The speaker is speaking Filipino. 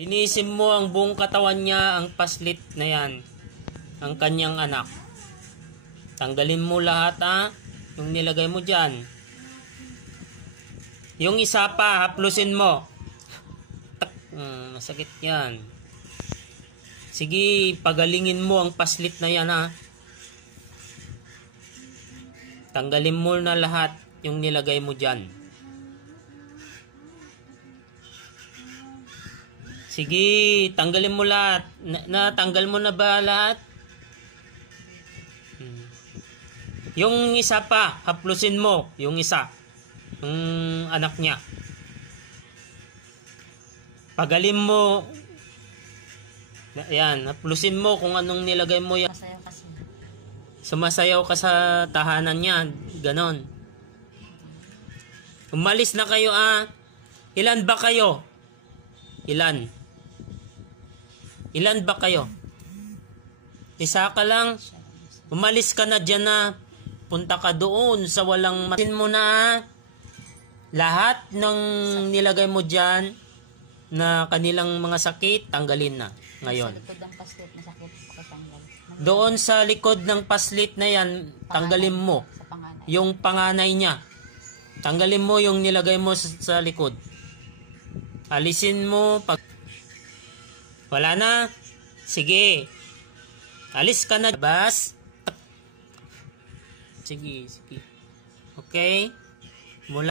Linisin mo ang buong katawan niya, ang paslit na yan, ang kanyang anak. Tanggalin mo lahat yung nilagay mo dyan. Yung isa pa, haplusin mo. Masakit yan. Sige, pagalingin mo ang paslit na yan Tanggalin mo na lahat yung nilagay mo dyan. Sige, tanggalin mo lahat. Natanggal mo na ba lahat? Yung isa pa, haplusin mo. Yung isa. Yung anak niya. Pagalim mo. Ayan, haplusin mo kung anong nilagay mo yan. Sumasayaw ka sa tahanan niya. Ganon. Umalis na kayo Ilan ba kayo? Ilan? Ilan ba kayo? Isa ka lang? Umalis ka na dyan punta ka doon sa walang matin mo lahat ng nilagay mo dyan na kanilang mga sakit, tanggalin na ngayon. Sa likod ng paslit, masakit patanggal. Doon sa likod ng paslit na yan, tanggalin mo. Yung panganay niya. Tanggalin mo yung nilagay mo sa likod. Alisin mo. Wala na. Sige. Alis ka na. Bas. Sige. Okay. Mula